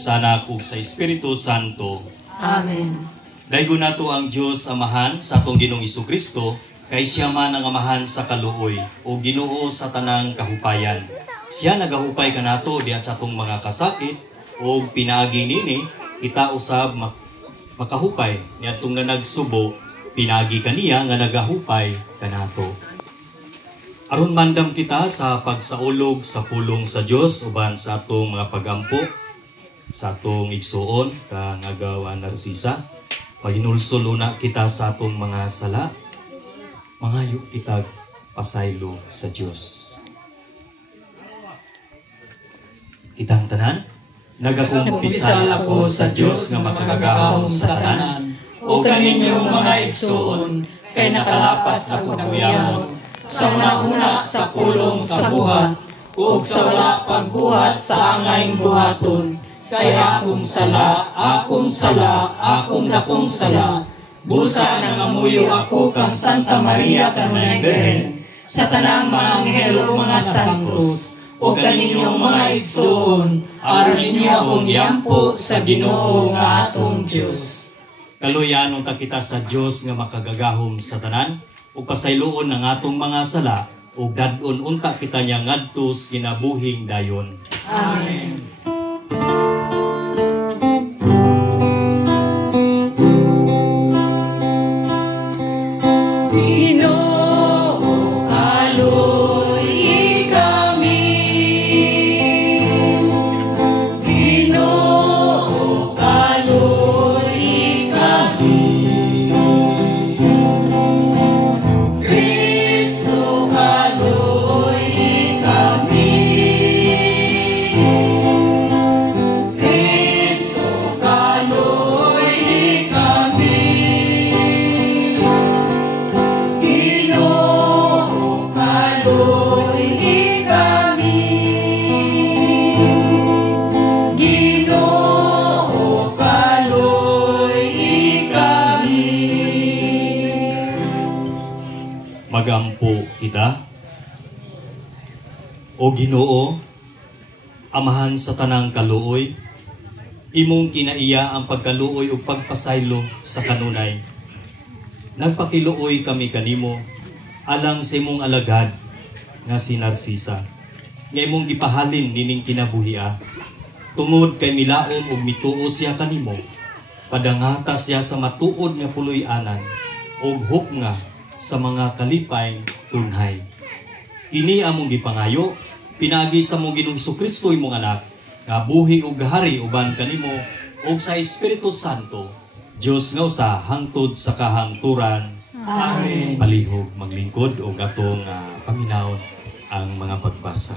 sa Anak ug sa Espiritu Santo. Amen. Daygo nato ang Dios Amahan sa atong Ginoong Hesukristo, kay siya man ang amahan sa kaluoy o Ginoo sa tanang kahupayan. Siya nagahupay kanato diha sa atong mga kasakit o pinaagi nini kita usab makahupay niadtong nanagsubo pinaagi kaniya nga nagahupay kanato. Aron mandam kita sa pagsaulog sa pulong sa Dios uban sa atong mga pagampo sa atong igsuon kang Agaw Narcisa. Pahinulsol una kita sa atong mga sala. Mangayo kita pasaylo sa Dios. Kitang tanan, nagakumpisal ako sa Dios nga makagagahom sa tanan, o kaninyong mga igsuon, kay nakalapas na kaguyamon, sa una sa pulong sa buhat, ug sa wala pagbuhat sa angayng buhaton, kay akong sala, akong dakong sala, busa nangamuyo ako kang Santa Maria kanunay Birhen, sa tanang mga anghel o mga santos, o kaninyong mga igsuon, aron ninyo akong yampo sa Ginoo nga atong Dios. Kaluyanon ta kita sa Dios nga makagagahom sa tanan, ug pasayloon ng atong mga sala, ug dadon unta kita niya ngadto sa kinabuhing dayon. Amen. Magampo kita, o Ginoo, amahan sa tanang kaluoy, imong kinaiya ang pagkaluoy o pagpasaylo sa kanunay. Nagpakiluoy kami kanimo, alang sa imong alagad nga si Narcisa, nga imong gipahalin nining kinabuhia, tungod kay milaom o mituo siya kanimo, padangata siya sa matuod nga puloy-anan, o hop nga sa mga kalipay tunhay. Ini among gipangayo, pinagi sa mong Ginoong Hesukristo imong anak, nga buhi ug gahari uban kanimo ug sa Espiritu Santo, Dios nga usa hangtod sa kahangturan. Amen. Palihog maglingkod og atong paminawon ang mga pagbasa.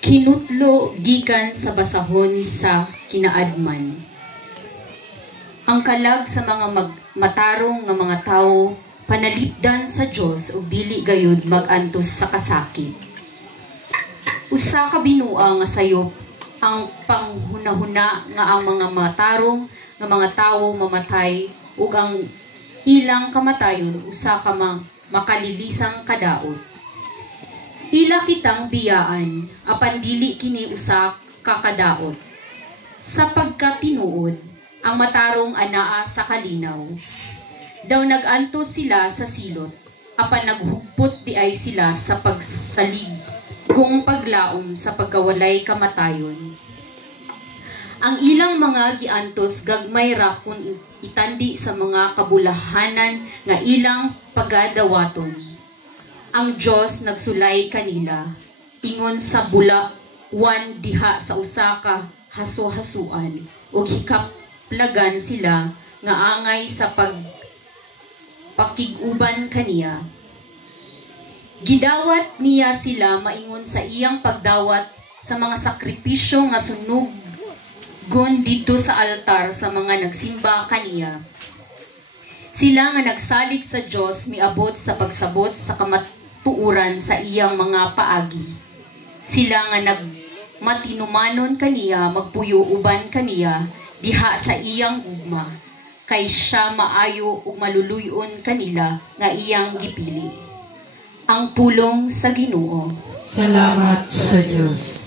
Kinutlo gikan sa basahon sa kinaadman. Ang kalag sa mga matarong nga mga tawo panalipdan sa Dios ug dili gayud magantos sa kasakit. Usa ka binua nga sayop ang panghunahuna nga ang mga matarong nga mga tawo mamatay ug ang ilang kamatayon usa ka makalilisang kadaot. Ila kitang biyaan, apan dili kini usa ka kadaot. Sapagkat tinuod, ang matarong anaa sa kalinaw. Daw nagantos sila sa silot, apan naghugpot di ay sila sa pagsalig, kung paglaom sa pagkawalay kamatayon. Ang ilang mga giantos gagmay ra kun itandi sa mga kabulahanan nga ilang pagadawaton. Ang Diyos nagsulay kanila, ingon sa bulawan diha sa usa ka haso-hasuan, ug hikaplagan sila nga angay sa pakiguban kaniya. Gidawat niya sila maingon sa iyang pagdawat sa mga sakripisyo nga sunugon dito sa altar sa mga nagsimba kaniya. Sila nga nagsalig sa Diyos miabot sa pagsabot sa kamatuuran sa iyang mga paagi. Sila nga nagmatinumanon kaniya, magpuyo uban kaniya, diha sa iyang gugma. Kay siya maayo ug maluluyon kanila nga iyang gipili. Ang pulong sa Ginoo. Salamat sa Diyos.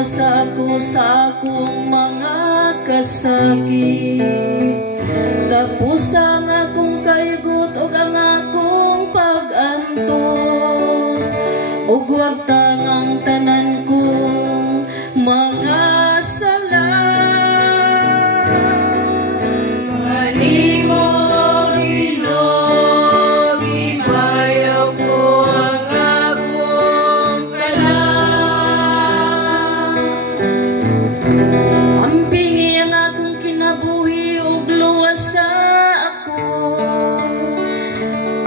Sa ako sa akong mga kasakit, tapos ang akong kaygot ug ang akong pag-antos, ug wag tangang tanan kong mga sala. Kanimo Ginoo, gibayaw ko ang akong kalan. Ampingi ang akong kinabuhi ug luwas sa ako.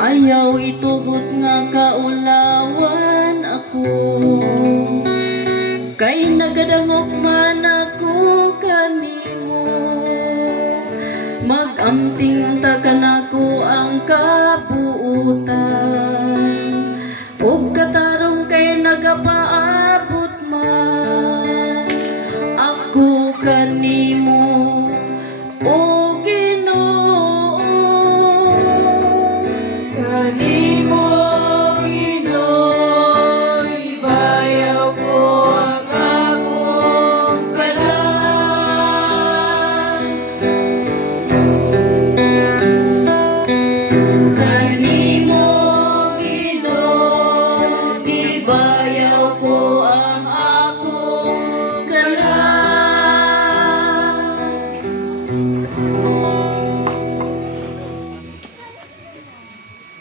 Ayaw itugot nga kaulawan ako. Kay nagadangop man ako kanimo. Mag-amting takan ako ang kabuutan. Ug katarong kay nagapaabot man ako kanimo, o Ginoo. Kanimo Ginoo, ibayaw ko ang akong kalan. Kanimo Ginoo, ibayaw ko ang akong kalan.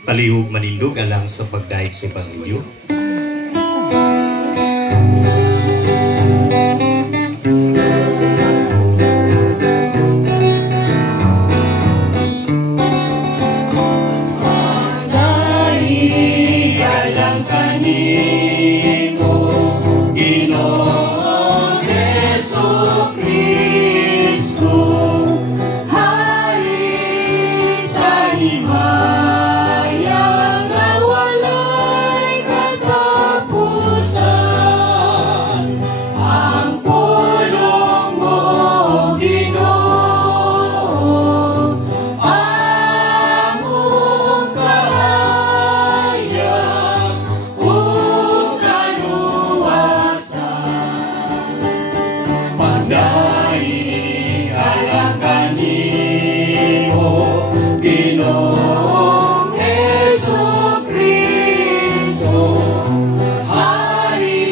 Palihog manindog alang sa pagdaig sa Ebanghelyo. Pagdaig alang kanimo, Ginoong Jesucristo, hari sa himaya nga walay katapusan. Ang pulong mo, Ginoo, among kahayag ug kaluwasan. Pagdaig alang kanimo, Ginoong Jesucristo, hari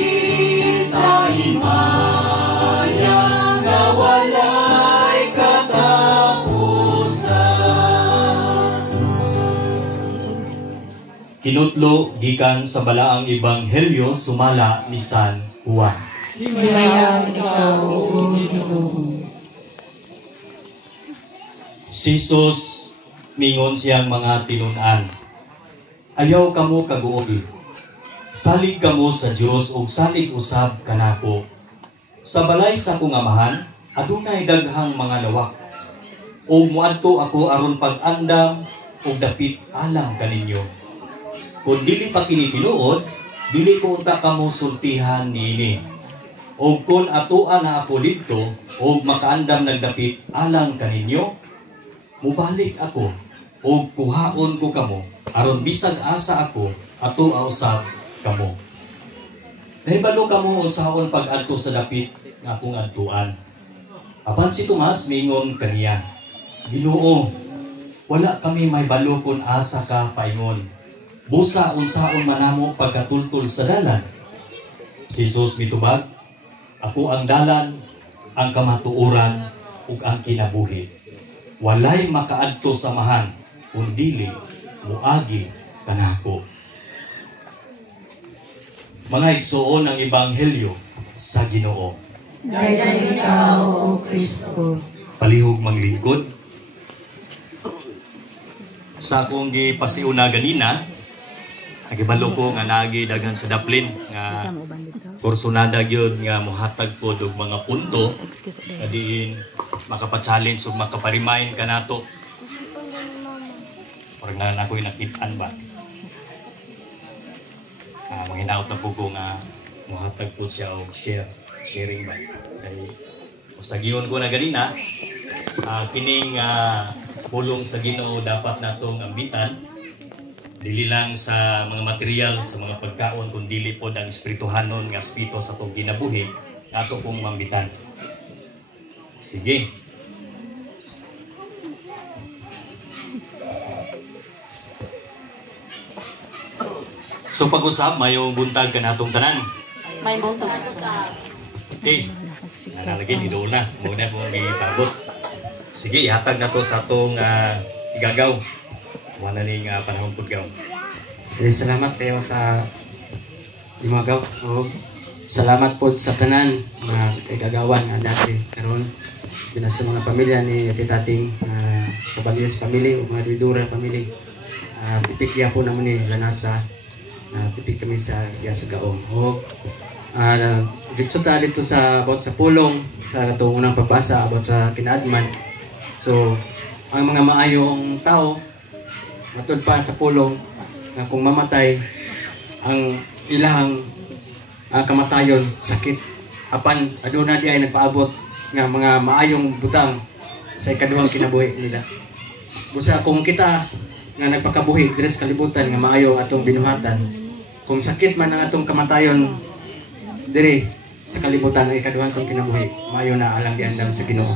sa himaya nga walay katapusan. Kinutlo gikan sa balaang Ebanghelyo sumala ni San Juan. Himayang ikaw, O Ginoo. Si Jesus mingon siyang mga tinun-an. Ayaw kamo kaguol. Salig kamo sa Dios ug salig usab kanako. Sa balay sa akong amahan, adunay daghang mga lawak. Ug muadto ako aron pag-andam ug dapit alang kaninyo. Kung dili pa kini tinuod, dili ko unta kamo sultihan niini. Ug kung atuan na ako didto ug makaandam nagdapit alang kaninyo, mubalik ako ug kuhaon ko kamo aron bisag asa ako ato usab kamo. Nahibalo kamo unsahon pag-adto sa dapit nga akong adtuan. Apan si Tomas mingon kaniya, Ginoo, wala kami may balo kun asa ka paingon. Busa unsaon manamo pagkatultol sa dalan. Si Jesus mitubag, ako ang dalan, ang kamatuoran, ug ang kinabuhi. Walay makaadto sa mahan kun dili muagi kanako. Mga igsuon ang ebanghelyo sa Ginoo. Daghang ikaw, O Kristo. Palihog manglingkod. Sa akong gipasiuna ganina, nagibalo ko nga nagi daghan sa daplin nga kursunada gyud nga mohatag pod og mga punto nga diin makapa-challenge ug makaparimain kanato. Parang na ako'y nakit-an ba? Manginaot na po ko nga muhatag po siya o sharing ba. Dahil sa giyon ko na ganina, kining pulong sa Ginoo dapat natong ambitan, dili lang sa mga material, sa mga pagkaon, kung dili po ang espirituhanon nga espiritu sa itong ginabuhi, nato pong mambitan. Sige. So pag-usap, mayong buntag ka natong tanan. May buntag sa. Okay. Nalagay ni Dona. Muna po i-pabot. Sige, ihatag na to sa atong igagaw. Wala ning panahon po gaw. Salamat kayo sa imagaw. Salamat po sa tanan na igagawan na dati karon binasa mga pamilya ni Titating Caballeros family o mga Didura family. Tipik ya po naman ni Lanasa. Tipik kami sa gaong. Dito sa about sa pulong sa katong unang pagbasa about sa kinaadman. So ang mga maayong tao matud pa sa pulong nga kung mamatay ang ilang kamatayon sakit apan aduna di ay nagpaabot nga mga maayong butang sa ikaduhang kinabuhi nila. Busa kung kita nga nagpakabuhi diri sa kalibutan nga maayo atong binuhatan, kung sakit man ang atong kamatayon diri sa kalibutan ay ikaduhang atong kinabuhi, maayo na alang giandam sa Ginoo.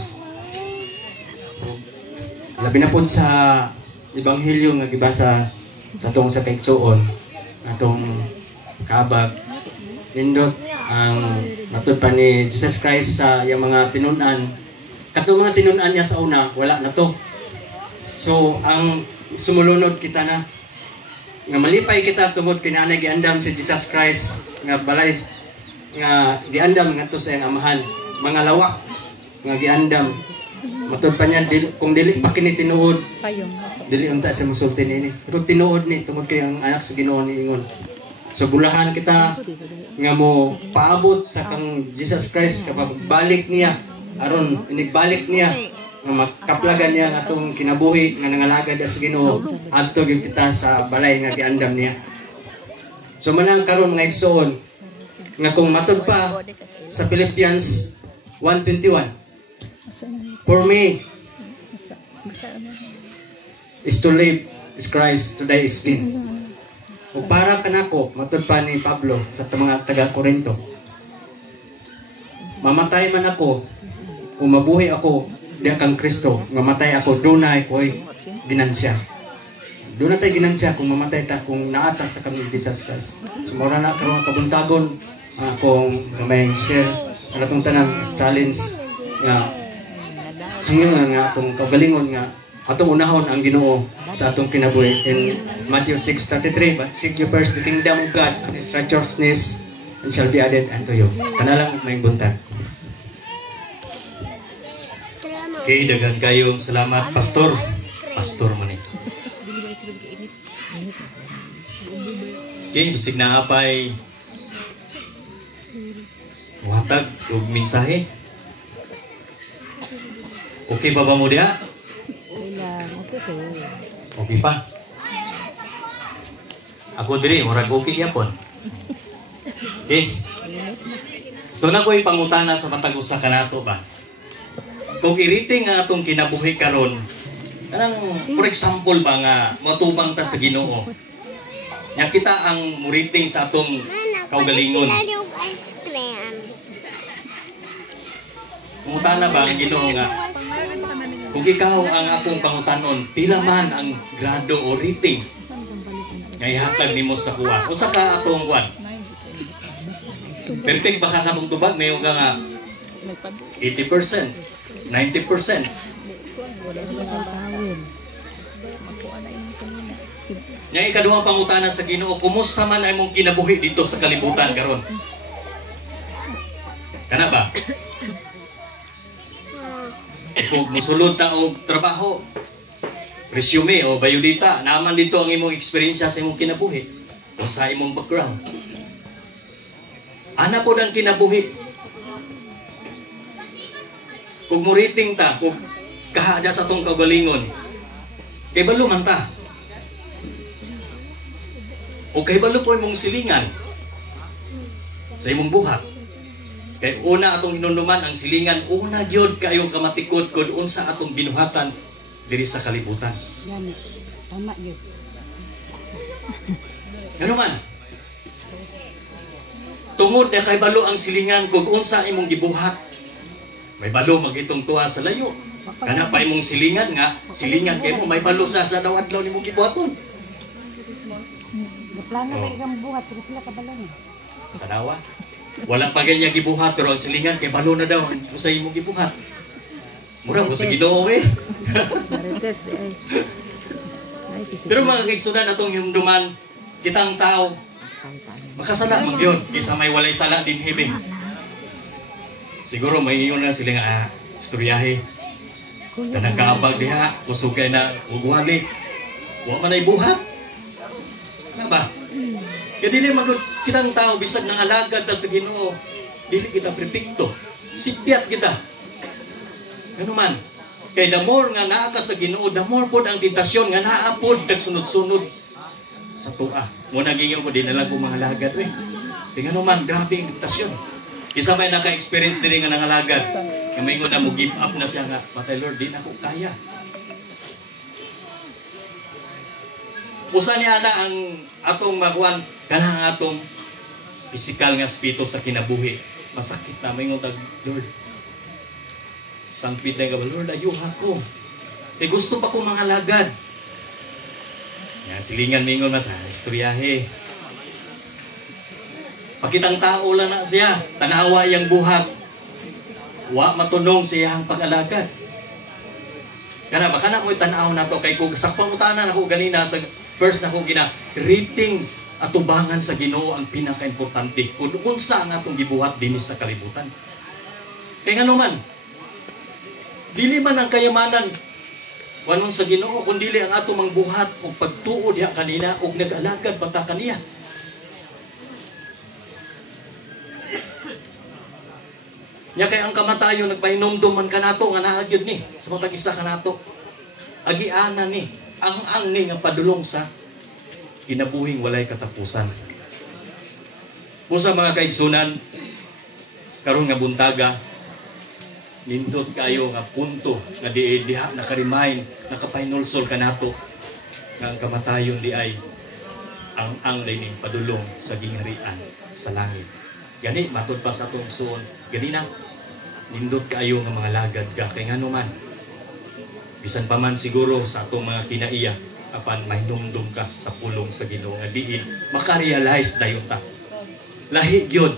Labi na pod sa ebanghelyo nga gibasa sa atong sa kaigsuon atong kaabag nindot ang matud pa ni Jesus Christ sa iyang mga tinun-an. Katong mga tinun-an niya sa una wala na to. So ang sumulunod kita na nga malipay kita tungod kinanay giandam si Jesus Christ nga balay nga giandam ngadto sa iyang amahan, mga lawak nga giandam matud pa niya kung dili pa kini tinuod dili unta sa musulti ni pero tinuod ni tungod kay ang anak sa Ginoo ni ingon. So bulahan kita nga mo paabot sa kang Jesus Christ kapag balik niya aron inigbalik niya nga makaplagan niya ang atong kinabuhi nga nangalagad sa Ginoo adto gyud kita sa balay nga giandam niya. So manang karon mga igsoon nga kung matud pa sa Philippians 1:21, for me is to live is Christ, to die is gain. O para kanako matud pa ni Pablo sa mga taga-Korinto, mamatay man ako o mabuhi ako diha kang Kristo, mamatay ako dunay ko'y ginansya. Dunay tay ginansya kung mamatay ta kung naata sa kami Jesus Christ. So mura na karon kabuntagon akong gamay share ang atong tanang challenge nga hangyo nga atong kaugalingon nga atong unahon ang Ginoo sa atong kinabuhi in Matthew 6:33, but seek you first the kingdom of God and His righteousness and shall be added unto you. Kanalang may buntag. Okay, daghang kayong salamat, Pastor. Pastor man ito. Okay, bisig na apay watag ug mensahe. Okay ba mo diha? Okay pa. Ako diri murag okay gyapon. Okay. So na ko'y pangutana sa matag usa kanato ba? Kung i-rating nga atong kinabuhi karon, kanang for example ba nga matubang ta sa Ginoo. Nya kita ang rating sa atong kaugalingon. Pangutana ba ang Ginoo nga kung ikaw ang akong pangutanon, pila man ang grado o rating nga ihatag nimo sa kuha. Unsa ka atong kuan? Perfect ba ka katong tubag mayon ka nga 80%, 90%. Yang ikaduhang pangutana sa Ginoo, kumusta man ay mong kinabuhi dito sa kalibutan karon? Kana ba? Kung musulod ta og trabaho, resume o biodata, naman dito ang imong eksperyensya sa imong kinabuhi o sa imong background. Ana po ang kinabuhi. Kung muriting ta, kung kahada sa tong kaugalingon, kay balo man ta. O kay balo po imong silingan sa imong buhat. Kay una atong hinunduman ang silingan, una gyud kayo kamatikod kung unsa atong binuhatan diri sa kalibutan. Tama gyud. Ngano man? Tungod na kay balo ang silingan kung unsa imong gibuhat. May balo magitong tuwa sa layo. Kana pa imong silingan nga, silingan kay mo may balo sa adlaw nimo gibuhaton. Plano na ikang buhat pero sila kabalan. Tanawa. Wala pa ganyan gibuhat pero ang silingan kay balo na daw kung sa imong gibuhat. Mura mo sa Ginoo eh. Pero mga kaigsunan atong himduman, kitang tao makasala man yun, kisa may walay sala din hibi. Siguro may iyon na sila nga istoryahe. Kanang kaabag diha, kusugay na ugwali. Wa man ay buhat. Ano ba? Kaya dili magod kitang tao bisag nang alagad ta sa Ginoo, dili kita perpekto. Sipiat kita. Ano man? Kay the more nga naa ka sa Ginoo, the more pod ang tentasyon nga naa pod nagsunod-sunod sa tuwa. Muna gingaw ko din na lang kung mga lagad. Tingnan naman, grabe ang tentasyon. Isa may naka-experience din nga nangalagad. Nga may na mo give up na siya nga, Matay Lord, di na ako kaya. Usa niya na ang atong makuan, kanang atong physical nga spito sa kinabuhi. Masakit na, may ngutag, Lord. Sangpit na nga, Lord, ayuha ko. Gusto pa ko mga lagad. Yan, silingan mingon na sa istoryahe. Pakitang tao lang na siya, tanawa yang buhat. Wa matunong siya ang pag-alagad. Kana ba kana ko'y tanaw na to kay kung sa pangutanan ako ganina sa first na ko gina rating atubangan sa Ginoo ang pinaka-importante kung unsa nga atong gibuhat dinis sa kalibutan. Kay ngano man dili man ang kayamanan wanon sa Ginoo kun dili ang ato mang buhat ug pagtuo diha kanina ug nag-alagad bata kaniya. Nya kay ang kamatayon nagpahinumdum man kanato nga naa gyud ni sa matag isa kanato. Agiana ni ang ni nga padulong sa kinabuhing walay katapusan. Pusa mga kaigsunan karon nga buntaga nindot kayo nga punto nga diha naka-remind nakapahinulsol kanato nga ang kamatayon di ay ang ni padulong sa gingharian sa langit. Gani matud pa sa atong suon ganina nindot kayo nga mga lagad ka kay ngano man bisan pa man siguro sa atong mga kinaiya apan mahinumdum ka sa pulong sa Ginoo nga diin maka-realize dayon ta lahi gyud.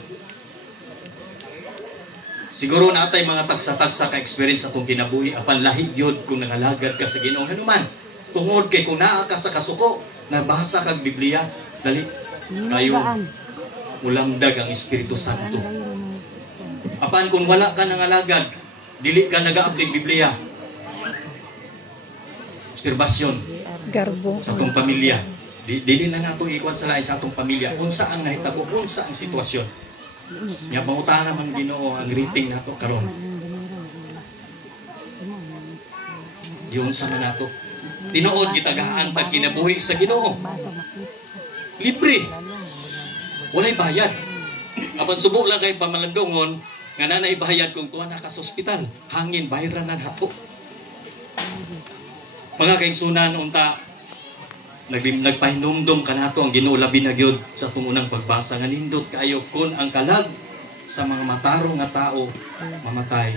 Siguro natay mga tagsa-tagsa ka experience atong kinabuhi apan lahi gyud kung nangalagad ka sa Ginoo hanuman tungod kay kung naa ka sa kasuko nabasa kag Biblia dali kayo ulamdag ang Espiritu Santo. Apan kung wala ka nangalagad dili ka nagaablig Biblia obserbasyon Garbo sa atong pamilya Dili na nato ikuan sa lain sa atong pamilya. Unsa ang nahitabo, unsa ang sitwasyon. Nya pangutana man Ginoo ang greeting nato karon. Diyon sa man nato. Tinuod gitagahan pag kinabuhi sa Ginoo. Libre. Walay bayad. Apan subok lang kay pamalandongon nga nanay bayad kung tuwa na ka sa ospital. Hangin bayranan hato. Mga kaigsunan unta nagpahinumdum kanato ang Ginoo labi na gyud sa tumunang pagbasa nga nindot kaayo kun ang kalag sa mga matarong nga tao mamatay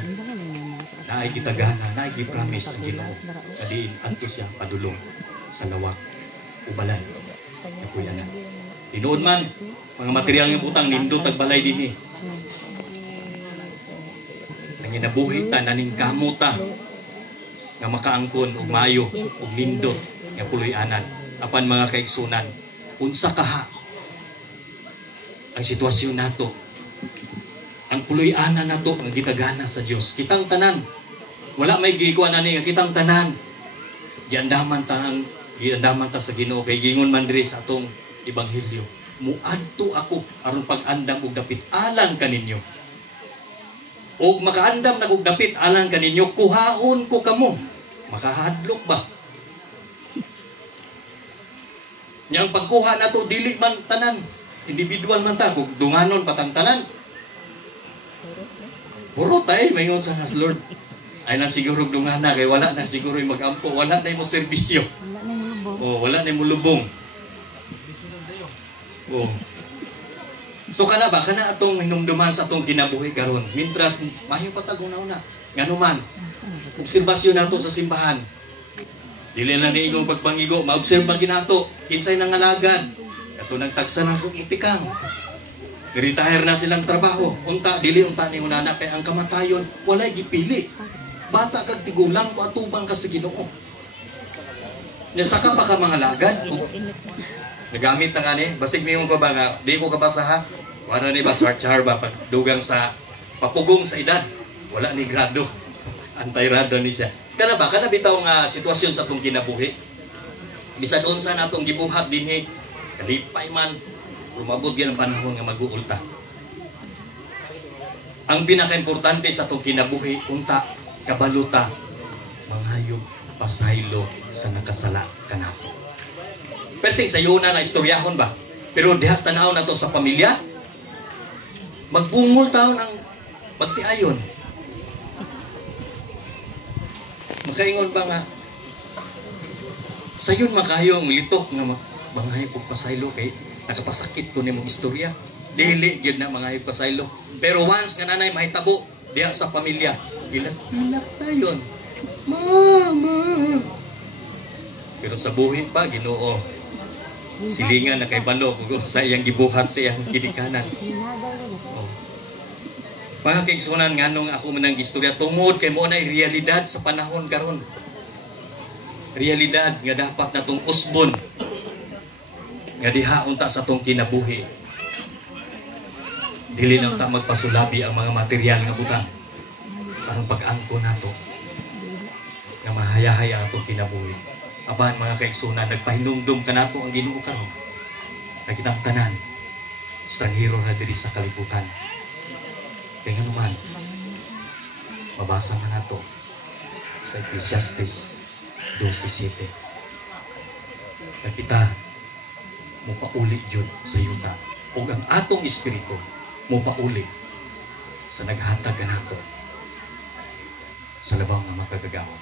naay gitagana naay gipromise ang Ginoo kadiin adto siya padulong sa lawak ubalan na kuya na tinuod man mga material nga butang nindot ag balay dinhi nanginabuhi ta naning kamuta nga makaangkon og maayo og nindot nga puloy-anan apan mga kaigsunan unsa kaha ang sitwasyon nato ang puloy-anan nato nga gitagana sa Dios kitang tanan wala may gikuan ani nga kitang tanan giandaman ta sa Ginoo kay gingon man diri sa atong ebanghelyo muadto ako aron pag-andam og dapit alang kaninyo og makaandam na og dapit alang kaninyo kuhaon ko kamo makahadlok ba yang pagkuha nato dili man tanan individual man ta kung dunganon patang tanan puro tay mayon sa has Lord ay lang siguro dungana kay wala na siguro magampo wala na mo serbisyo wala na mo lubong so kana ba kana atong hinumduman sa atong kinabuhi karon mintras mayo patagong nauna nganuman obserbasyon nato sa simbahan dili lang ni igong pagpangigo maobserba ginato kinsay nangalagad kato nagtagsa ng itikang retire na silang trabaho unta dili unta ni unana kay ang kamatayon walay gipili bata kag tigulang ko atubang ka sa Ginoo nya saka pa ka mga lagad nagamit na nga ni basig miyon ko ba nga di ko kabasaha wala ni ba char ba pagdugang sa papugong sa edad wala ni grado antayrado ni siya kana ba kana bitaw nga sitwasyon sa atong kinabuhi bisan unsa natong gibuhat dinhi kalipay man lumabot gyud ang panahon nga mag-uulta ang pinakaimportante sa atong kinabuhi unta kabaluta manghayog pasaylo sa nakasala kanato perting sayuna na istoryahon ba pero dihas tanaw nato sa pamilya magbungol taon ang magtiayon makaingon ba nga sayon makayo ang litok nga manghay og pasaylo kay nakapasakit ko nimong istorya dili gyud na manghay pasaylo pero once nga nanay mahitabo diha sa pamilya ilat tayon mama pero sa buhi pa Ginoo silingan na kay balo kung sa iyang gibuhat sa iyang gidikanan mga kaigsunan nganong ako manang istorya tungod kay mo nay realidad sa panahon karon realidad nga dapat natong usbon nga diha unta sa tong kinabuhi dili na ta magpasulabi ang mga material nga butang aron pag-angko nato nga mahayahaya atong kinabuhi aban mga kaigsunan nagpahinumdum kanato ang Ginoo karon nakitang tanan estranghero na diri sa kalibutan kaya nga naman mabasa man nato sa Ecclesiastes 12:7 na kita mupauli yun sa yuta o ang atong espiritu mupauli sa naghatag nato sa labaw nga makagagawa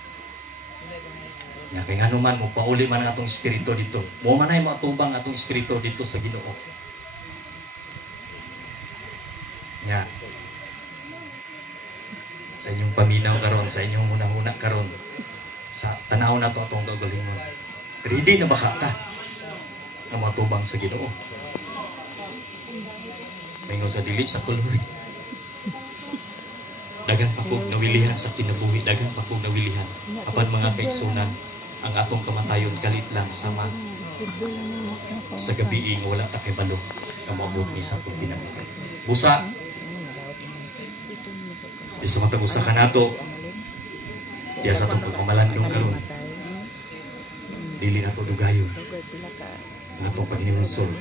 nga kaya nga naman mupauli man ang atong espiritu dito mo manay mo atubang atong espiritu dito sa Ginoo nga sa inyong paminaw karon sa inyong hunang-huna karon sa tanaw na to atong gagalingon ready na ba ta nga matubang sa Ginoo mingon sa dili sa kuloy dagan pa kog nawilihan sa kinabuhi dagan pa kog nawilihan apan mga kaigsunan ang atong kamatayon kalit lang sama sa gabi nga wala ta kay balo nga maabot ni sa atong kinabuhi busa isa matagusa ka nato diya sa itong pagmamalandong karon dili na to dugayon nga itong paghinulsol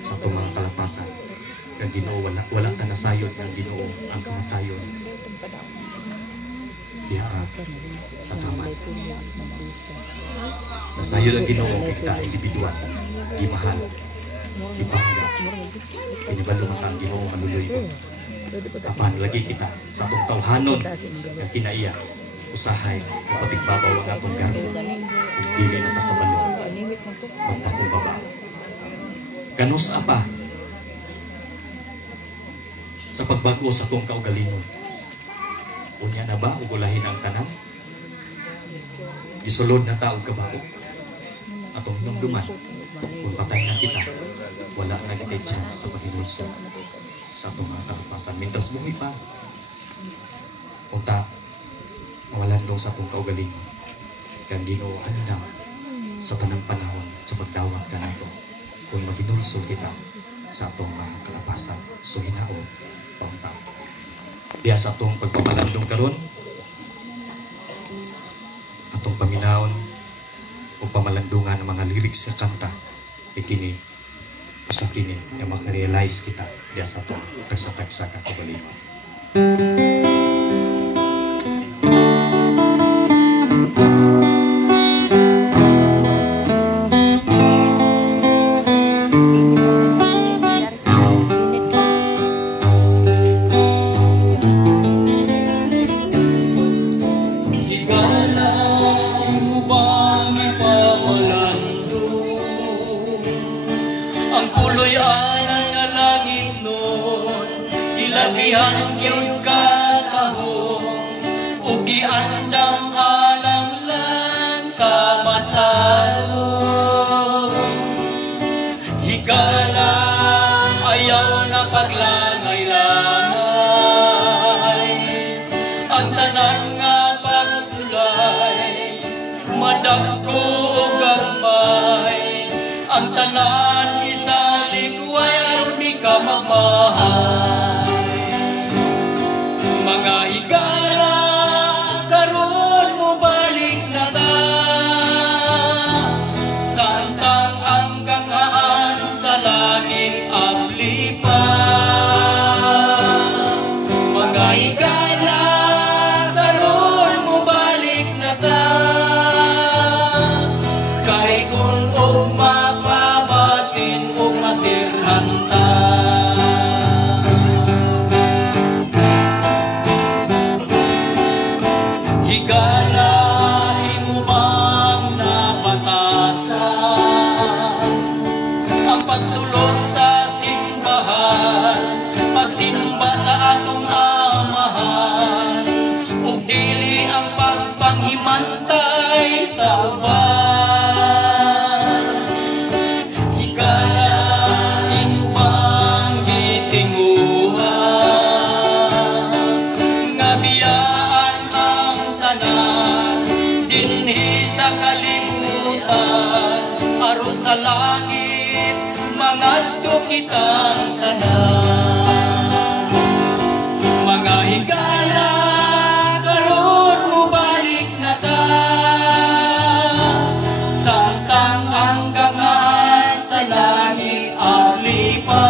sa itong mga kalapasan. Ang Ginoo, wala ta nasayod ng Ginoo ang kamatayon. Diharap, tataman. Nasayod ang Ginoo kita individual, di mahal, di bangga. Pinibalo mata ang Ginoo maluloy ko. Apan lagi kita sa atong tawhanon nga kinaiya, usahay, mapapigbabaw ang atong garbo, kung dili na takabalo, magpakumbaba. Ganus apa sa pagbago sa atong kaugalingon. Unya na ba ugulahin ang tanan? Gisulod na taog kabao. Atong hinumduman, kung patay na kita, wala na kita chance sa paghinulso sa atong mga kalapasan. Mintas buhay pa. Punta, mawalan daw sa atong kaugalingon. Kang Ginoo andam sa tanang panahon sa pagdawat ka na ito. Kung maghinulso kita sa atong mga kalapasan. So hinao, punta. Diya sa atong pagpamalandong karon, atong paminawon o pamalandungan ng mga lyrics sa kanta, ikini sa kini na makarealize kita diya sa atong tagsa-tagsa ka kaugalingon. Ang puloy aral nga langit nun, ilabihan gyud ka kahong, ug giandam alang lang sa matalong. Higala ayaw na paglangay-langay, ang tanan nga pagsulay, madagko o gagmay, ang tanan isalikway aron di ka magmahal. Mga higala karon mo balik na ta, santang ang gangaan sa langit abli pa. Mga higala karon mo balik na ta, kay kun og mapabasin og masirhan ta. Higala imo bang napatasan ang pagsulod sa simbahan, pagsimba sa atong amahan, ug dili ang pagpanghimantay sa uban. Higala imo bang gitinguhan nga biyaan ang tanan dinhi sa kalibutan, aron sa langit mangadto kitang tanan. Mga higala karon mo balik na ta, samtang ang gangaan sa langit abli pa.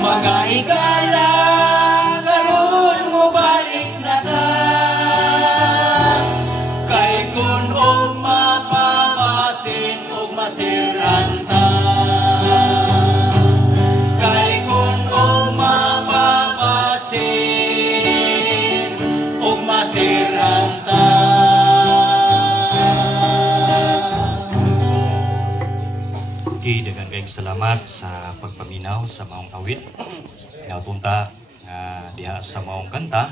Mga higala karon mo balik na ta, kay kun og mapabasin og masirhan ta. Kay kun og mapabasin og masirhan ta. Okay, daghang kayong salamat sa pagpaminaw sa maong awit. Napunta nga diha sa maong kanta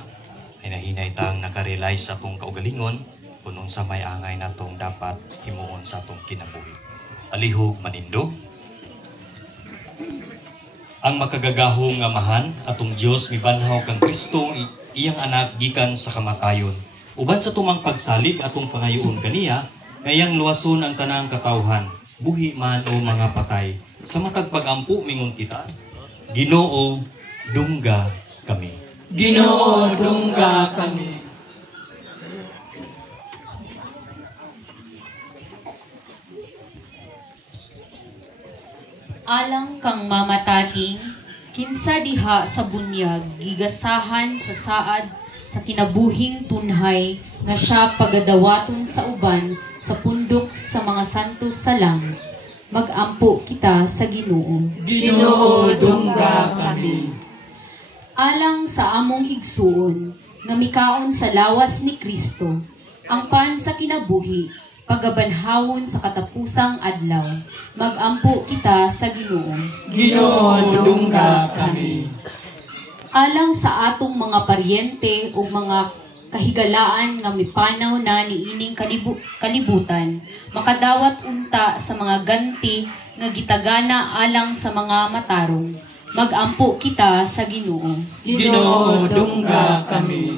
ay nahinay tang nakarealize sa atong kaugalingon kunon sa may angay natong dapat himuon sa atong kinabuhi. Alihog manindog. Ang makagagahong nga mahan atong Dios mibanhaw kang Kristo iyang anak gikan sa kamatayon. Uban sa tumang pagsalig atong pangayoon kaniya, ngayang luwason ang tanang katawhan, buhi man o mga patay. Sa matag pagampu mingon kita, Ginoo, dungga kami. Ginoo, dungga kami. Alang kang mamatating, kinsa diha sa bunyag, gigasahan sa saad sa kinabuhing tunhay, nga siya pagadawaton sa uban, sa pundok sa mga santos sa langit. Mag-ampo kita sa Ginoo. Ginoo, dungga kami. Alang sa among igsuon, nga mikaon sa lawas ni Kristo, ang pan sa kinabuhi, pagabanhawon sa katapusang adlaw. Mag-ampo kita sa Ginoo. Ginoo, dungga kami. Alang sa atong mga paryente o mga kahigalaan nga mipanaw na niining kalibutan, makadawat unta sa mga ganti nga gitagana alang sa mga matarong. Mag-ampo kita sa Ginoo. Ginoo, dungga kami.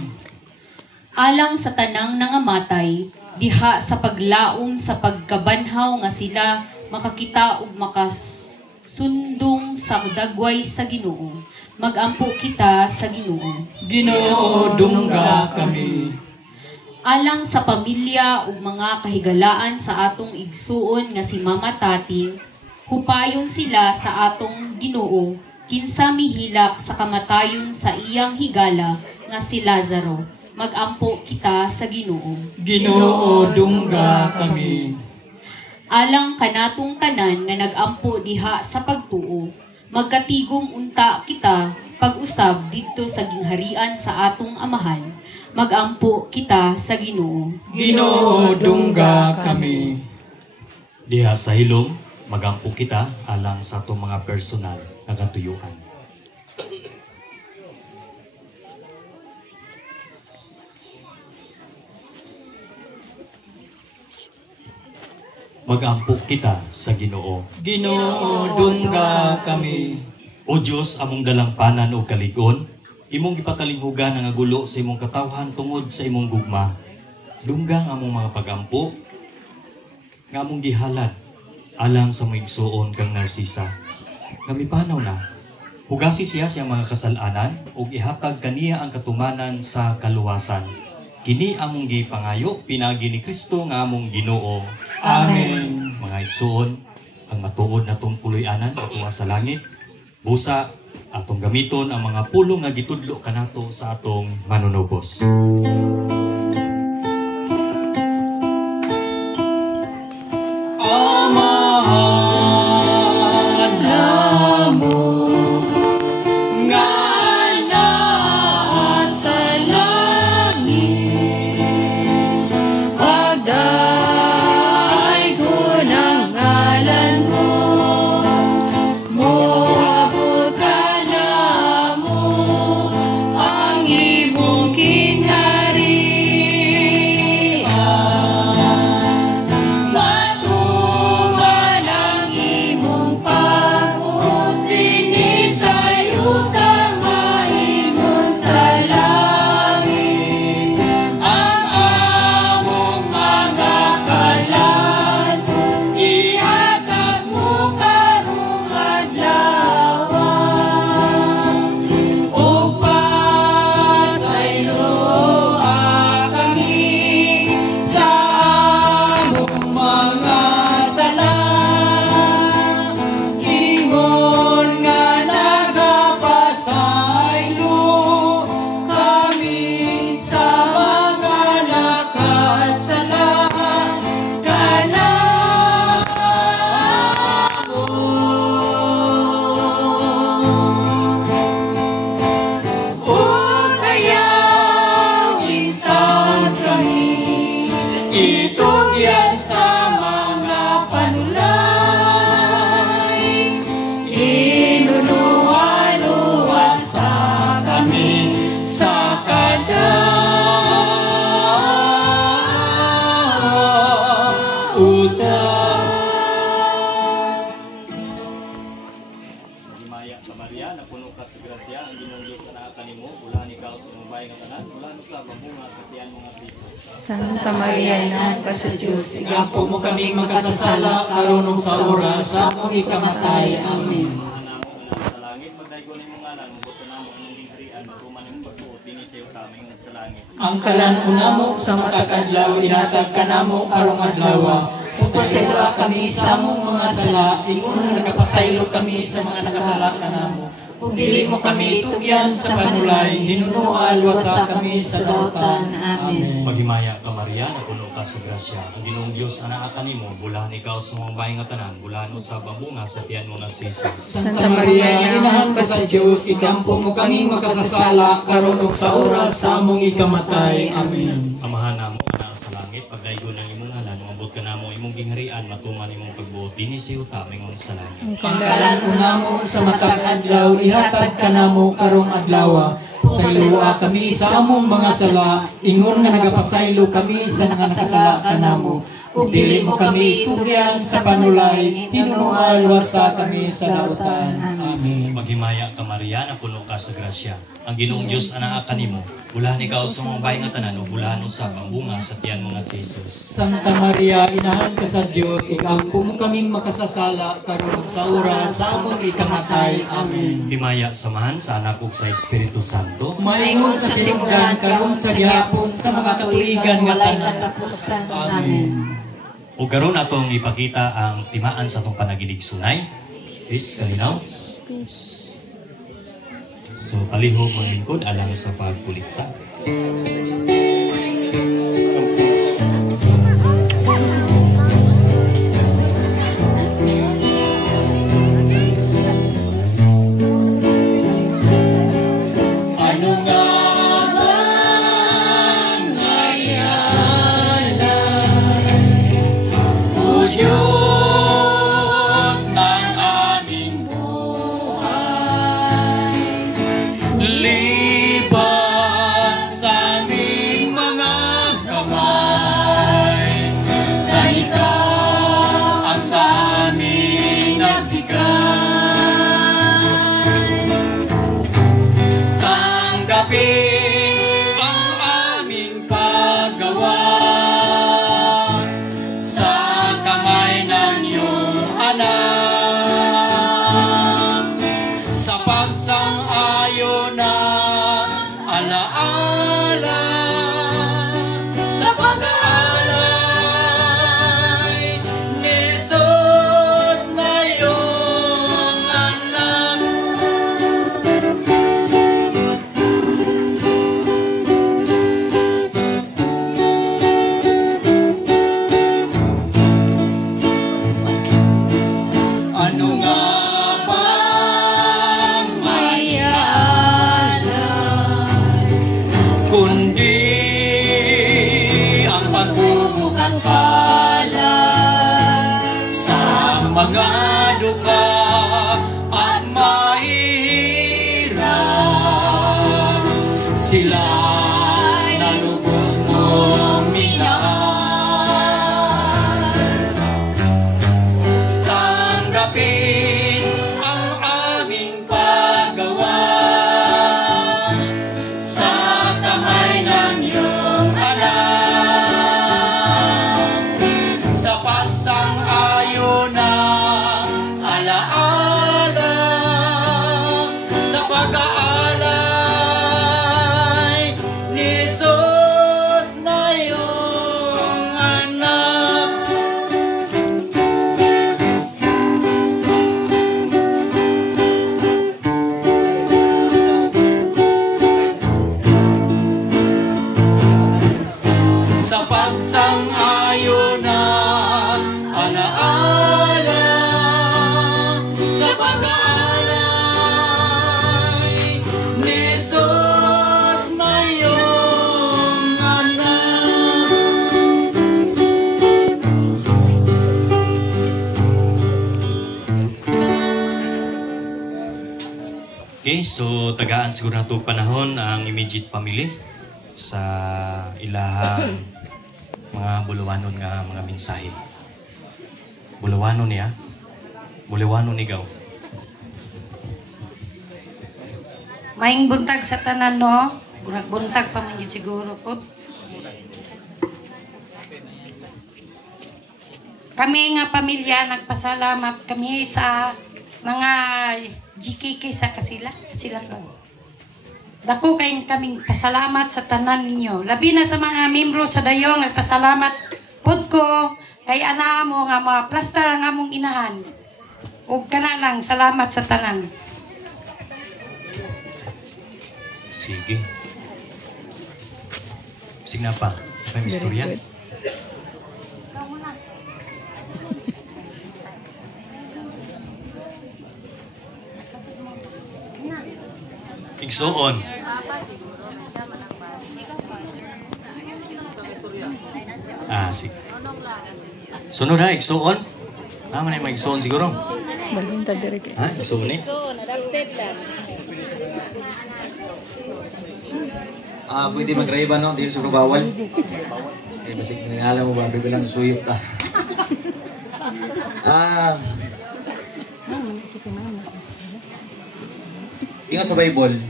Alang sa tanang nangamatay, diha sa paglaom sa pagkabanhaw nga sila makakita ug makasundong sa dagway sa Ginoo. Mag-ampo kita sa Ginoo. Ginoo, dungga kami. Alang sa pamilya ug mga kahigalaan sa atong igsuon nga si Mama Tati, hupayon sila sa atong Ginoo, kinsa mihilak sa kamatayon sa iyang higala nga si Lazaro. Mag-ampo kita sa Ginoo. Ginoo, dungga kami. Alang kanatong tanan nga nag-ampo diha sa pagtuo, magkatigom unta kita pag-usab didto sa gingharian sa atong amahan. Mag-ampo kita sa Ginoo. Ginoo, dungga kami. Diha sa hilom, magampo kita alang sa atong mga personal na katuyuan. Magampo kita sa Ginoo. Ginoo, dungga kami. O Diyos, among dalampanan o kaligon, imong gipakalinghugan ang gulo sa imong katawhan tungod sa imong gugma. Dunggang among mga pagampo, nga among gihalad alang sa maigsuon kang Narsisa. Namipanaw na, hugasi siya siyang mga kasalanan ug ihatag kaniya ang katumanan sa kaluwasan. Kini among gipangayo pinagi ni Kristo nga among Ginoo. Amen. Mga igsuon, ang matuod na tong puloy-anan atuwa sa langit, busa atong gamiton ang mga pulong nga gitudlo kanato sa atong manunubos. Amahan namo nga nasa langit, pagday ko ng ngalan mo, moabot ka namo ang imong kinarian. Matuman ang imong pag-ut, pinisayutan maingon sa langit. Ang among mga kalan, ihatag mo karong adlaw. O pasayloa kami sa among mga sala, ingon nga nagapasaylo kami sa mga nakasala kanamo. O kaya intawd kami, itugyan sa mga panulay, inunuwa-luwas sa kami sa kadautan. Himaya sa Maria, napuno ka sa grasya, ang Ginoong Diyos sa nakatan nimo, ulan ikaw sa imong bahay nga tanan, ulan ka mabunga sa tiyan mga siko. Santa Maria, Ina ka sa Diyos, Igapo mo kami magkasasala, karunong sa oras sa among ikamatay. Amen. Mga namo nga nasa langit, magdaygon nimo ngalan, mabuto namo ang imong gingharian, matuman imong pagtuo, dinisiyo kami sa langit. Ang kalan unamo sa matag adlaw, inatag kanamo karong adlaw. Upasayloa kami sa among mga sala, ingon nga nagapas nagapasaylo kami sa mga nakasala kanamo. Ug dili mo kami tugyan sa panulay, hinunual wasa kami sa dautan. Amen. Maghimaya ka Maria, napuno ka sa grasya. Ang Ginoong Dios anaa kanimo, bulahan ikaw sa mga bahay nga tanan, bulahan sa bunga sa tiyan mo nga si Jesus. Santa Maria, inahan ka sa Dios, ikampo mo kami makasasala karon ug sa oras sa among ikamatay. Amen. Amahan namo ana sa langit, pagdaygon ng imong ngalan, umabot ka namo imong gingharian, matuman imong pagbuot dinhi sa yuta mingon sa langit. Pangkalan unamo sa matag adlaw, ihatag ka namo karong adlaw. Pasayloa kami sa among mga sala, ingon nga nagapasaylo kami sa mga nakasala kanamo. Ug dili mo kami tugyan sa panulay, hinunual wasa kami sa dautan. Amen. Maghimaya ka Maria, napuno ka sa grasya. Ang Ginoong Dios anaa kanimo, bulahan ikaw sa mga bahay nga tanan, ug bulahan sa bunga sa tiyan mo nga si Jesus. Santa Maria, inahan ka sa Dios, ikampo mo kaming makasasala karon ug sa oras sa among ikamatay. Amen. Himaya samahan sa anak ug sa Espiritu Santo. Maingon sa sinugdan karon sa gihapon sa mga katuigan nga tanan. Amen. O karon atong ipakita ang timaan sa atong panaginig sunay. Is kalinaw. So palihog mga lingkod alang sa pagkulikta. Ano nga bang naialay, O Diyos ng aming buhay, liban sa aming mga kamay, na Ikaw ang sa amin nagbigay. Tanggapin ang aming paggawa sa kamay ng iyong anak, sa pagsang-ayon na alaala, sa pag-aalay ni Jesus na iyong anak. Ano nga bang maialay, kundi ang pagbubukas palad sa mga duka at mahirap, sila na lubos mong minahal. Tanggapin ang aming paggawa sa kamay ng iyong anak, sa pagsang-ayon na alaala, sa pag-aalay ni Jesus na iyong anak. Sa pagsang-ayon na alaala, sa pag-aalay ni Jesus na iyong anak. Okay, so tagaan siguro na itong panahon ang immediate family sa ilahang mga bulawanon nga mga mensahe. Bulawanon niya. Bulawanon ni Gaw. Maing buntag sa tanan, no? Buntag pa man yun siguro po. Kami nga pamilya, nagpasalamat kami sa mga GKK sa Kasilang ba? Dako kayong kaming pasalamat sa tanan ninyo. Labi na sa mga membro sa dayong, nagpasalamat pod ko kay ana mo nga mga plaster ang among inahan. ug kana lang salamat sa tanan. Sige. Sige na pa. May istorya. Igsuon. Sige. Sunod ha, igsuon. Naman ay mag-igsuon siguro. Balhinta direct. Ha? Igsuon eh? Pwede mag-raiban, no? Dito sa bawal. Eh, basig nangalan mo ba? Bibilang suyok ta. Ingat sa Bible,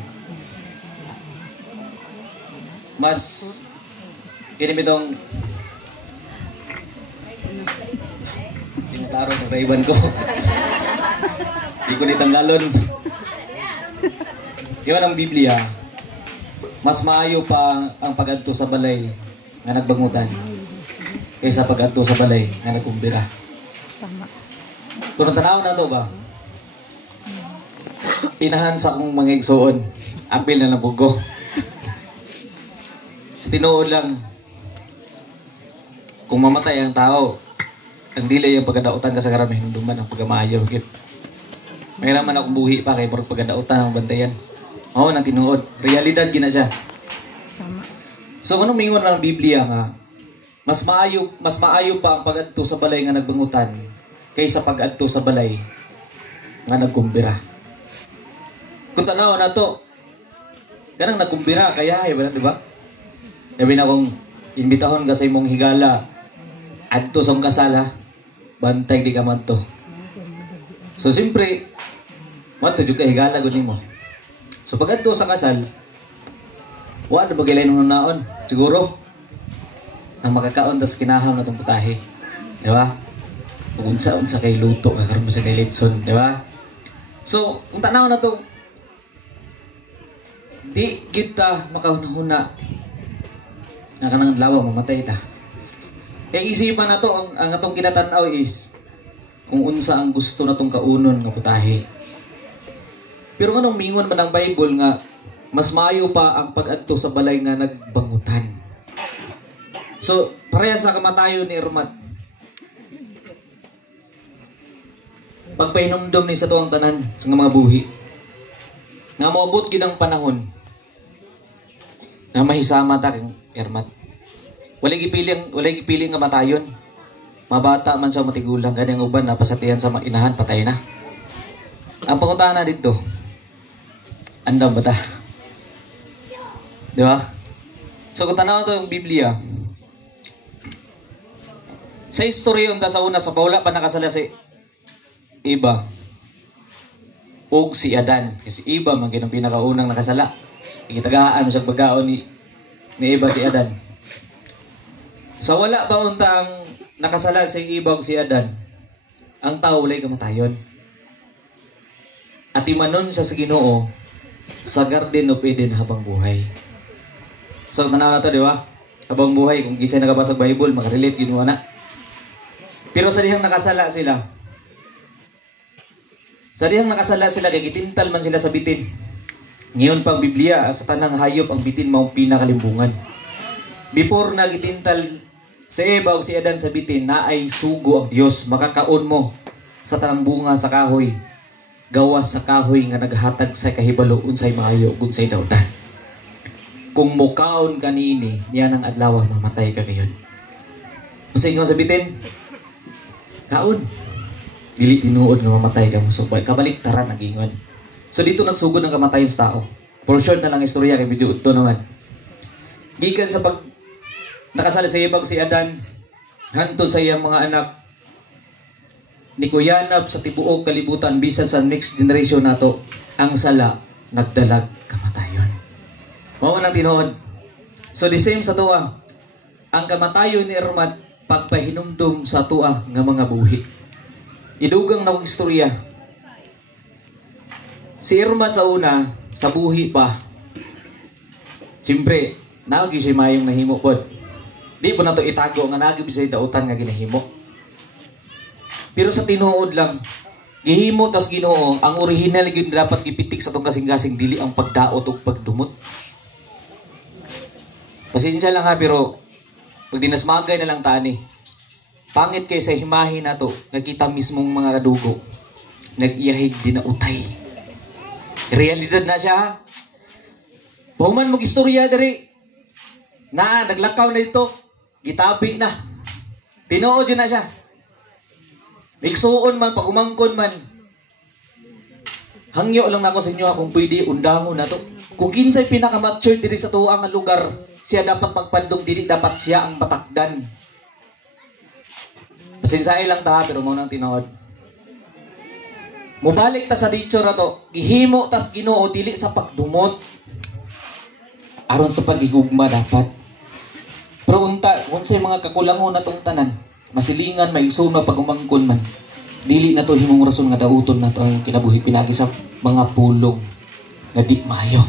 mas kinibitong klaro ng raiban ko. Di ko ditanggalon. Yun ang Biblia. Mas maayo pa ang pag-adto sa balay nga nagbangutan kaysa pag-adto sa balay nga nagkumbira. Kung tanaw na to ba? Inahan sa akong mga igsuon. Apil na nabugo. Sa tinuod lang, kung mamatay ang tao, ang dili yung pagkadautan ka sa karamihan duman ang pagkamaayo. May naman akong buhi pa kay pagkadautan ang bantayan. Oo, nang tinuod. Realidad gina siya. So, anong mingon ng Biblia nga, mas maayo pa ang pag-adto sa balay nga nagbangutan kaysa pag-adto sa balay nga nagkumbira. Kung tanaw na to, kanang nagkumbira, kaya, di ba? Sabi na kung imbitahon ka sa imong higala, adto sa kasala, bantay di ka man to. So, siyempre, mato dyan ka higala guni mo. So, pag adto sa kasal, wala ba gilay nung naon? Siguro, ang makakaon tas kinaham na itong putahe. Di ba? Kung unsa kay luto, kakaroon mo sa kay Lidson. Di ba? So, kung tanaw na to, di kita makahuna-huna na kanang lawa, mamatay ta. Kaya isipan na to, ang atong kinatanaw is kung unsa ang gusto na tong kaunon nga putahe. Pero anong mingon man ang Bible nga mas maayo pa ang pag-adto sa balay nga nagbangutan. So, pareha sa kamatayon ni Ermat. Pagpahinumdom ni sa tuwang tanan sa mga buhi. Nga maabot gid ang panahon na mahisama ta kang Ermat. Walay gipili nga matayon. Mabata man sa matigulang gani ang uban napasatihan sa inahan patay na. Ang pangutana dito, andam ba ta? Di ba? So kung tanaw ito yung Biblia, sa istorya yung sa una, sa paula pa nakasala si Eva o si Adan. Kasi Eva man ang pinakaunang nakasala. Ikitagaan sa pagkaon ni Eva si Adan. Sa wala pa unta ang nakasala si Eva o si Adan, ang tao walay kamatayon. At imanon sa Ginoo sa Garden of Eden habang buhay. So, tanaw na to, di ba? Habang buhay, kung kisay nakabasa sa Bible, makarelate, ginawa na. Pero sa dihang nakasala sila, kay gitintal man sila sa bitin. Ngayon pang Biblia, sa tanang hayop, ang bitin maong pinakalimbungan. Before na gitintal si Eva o si Adan sa bitin, na ay sugo ang Diyos, makakaon mo sa tanang bunga sa kahoy, gawas sa kahoy nga naghatag sa kahibalo, unsay maayo, unsay dautan. Kung mukaon kanini, niyan ang adlaw, mamatay ka ngayon. Masa inyo sa bitin? Kaon. Dili tinuod nga mamatay ka mo. So, kabaliktaran nagingon. So, dito nagsugod ng kamatayon sa tao. For sure na lang istorya kay video ito naman. Gikan sa pag nakasala sa ibag si Adan, hantod sa iyang mga anak, ni kuyanap sa tibuok kalibutan, bisan sa next generation nato, ang sala, nagdalag kamatayon. Mao nang tinuod. So the same sa tuwa. Ang kamatayon ni Ermat pagpahinumdum sa tuwa nga mga buhi. Idugang na istorya. Si Ermat sa una, sa buhi pa. Siyempre, naagi siya mayong nahimo pod. Di po na to itago nga naagi siya dautan nga ginahimo. Pero sa tinuod lang, Gihimo tas Ginoo, ang original gyud dapat gipitik sa tong kasing-kasing dili ang pagdaot ug pagdumot. Pasensya lang ha, pero pag dinasmagay na lang tani. Pangit kay sa himahin nato, nakita mismong mga kadugo, nag-iyahig din na utay. Realidad na siya ha. Human mo istorya diri. Naglakaw na ito. Gitabi na. Tinuod yun na siya. Miksuon man, pagumangkon man. Hangyo lang nako sa inyo kung pwede undangon na to. Kung kinsay pinaka-mature diri sa tuang lugar, siya dapat magpadlong dili, dapat siya ang matakdan. Pasinsay lang ta, pero mo nang tinuod. Mubalik ta sa nature na to. Gihimo tas Ginoo dili sa pagdumot. Aron sa pagigugma dapat. Pero unta, unsay mga kakulangon na tong tanan, masilingan, maigsoon na pagumangkon man, dili na to himong rason nga dauton na to ang kinabuhi pinagi sa mga pulong nga di maayo.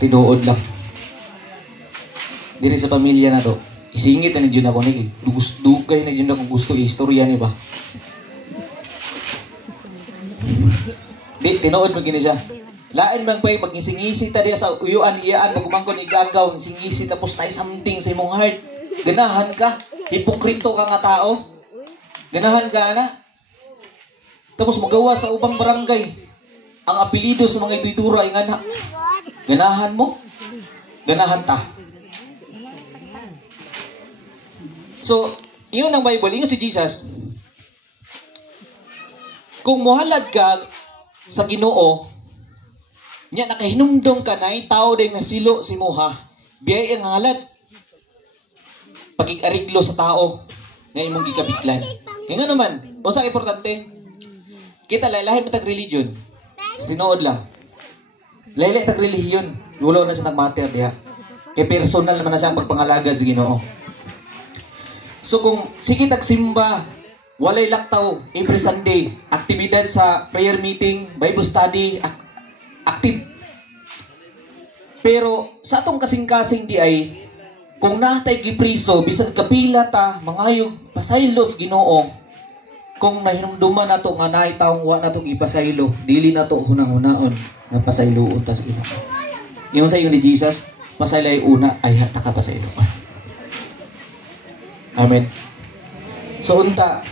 Tinuod lang. Diri sa pamilya na to, isingit na yun ako ni dugay na yun ako gusto istorya ni ba. Di, tinuod mo gini siya. Lain man pa'y mag-isingisi ta diya sa uyuan, iyaan, pagumangkon igagaw, isingisi tapos tayo something sa imong heart. Ganahan ka, hipokrito ka nga tao. Ganahan ka na. Tapos magawa sa ubang barangay. Ang apelido sa mga ituidura ay nga na. Ganahan mo? Ganahan ta. So, yun ang Bible, yun si Jesus. Kung muhalad ka sa Ginoo, nya nakahinumdom ka na tao day nasilo si Moha, biyay ang halad. Pagig-ariglo sa tao nga imong gikabitlan. Nga naman, unsa importante? Kita lahi matag religion. Tinuod lang. Lahi tag relihiyon. Wala na sa nagmatter diha. Kay personal naman na siya ang pagpangalagad sa Ginoo. So kung sige tagsimba, walay laktaw every Sunday, aktibidad sa prayer meeting, Bible study, active. Pero sa atong kasing-kasing di ay kung natay gipriso bisan kapila ta mangayog pasaylos Ginoo, kung nahinumduman nato nga naay taong wa nato gipasaylo, dili nato hunang-hunaon nga pasayloon ta sa Ginoo. Ingon sa iyo ni Jesus, pasaylay una ay hata ka pasaylo. Amen. So unta